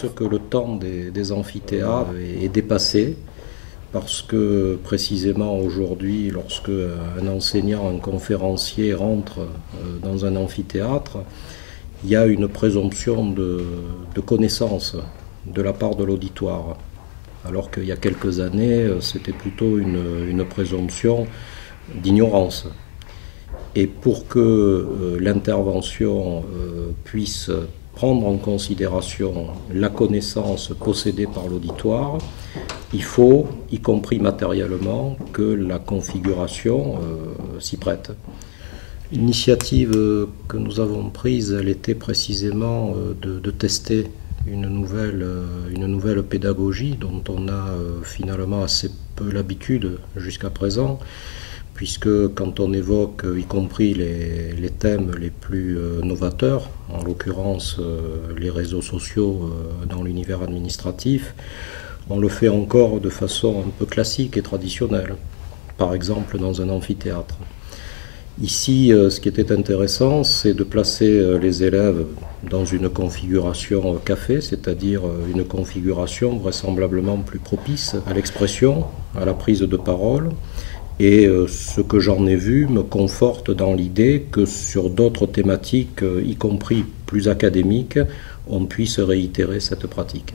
pense que le temps des amphithéâtres est dépassé parce que précisément aujourd'hui, lorsque un enseignant, un conférencier rentre dans un amphithéâtre, il y a une présomption de connaissance de la part de l'auditoire. Alors qu'il y a quelques années, c'était plutôt une présomption d'ignorance. Et pour que l'intervention puisse prendre en considération la connaissance possédée par l'auditoire, il faut, y compris matériellement, que la configuration s'y prête. L'initiative que nous avons prise, elle était précisément de tester une nouvelle pédagogie dont on a finalement assez peu l'habitude jusqu'à présent, puisque quand on évoque y compris les thèmes les plus novateurs, en l'occurrence les réseaux sociaux dans l'univers administratif, on le fait encore de façon un peu classique et traditionnelle, par exemple dans un amphithéâtre. Ici, ce qui était intéressant, c'est de placer les élèves dans une configuration café, c'est-à-dire une configuration vraisemblablement plus propice à l'expression, à la prise de parole. Et ce que j'en ai vu me conforte dans l'idée que sur d'autres thématiques, y compris plus académiques, on puisse réitérer cette pratique.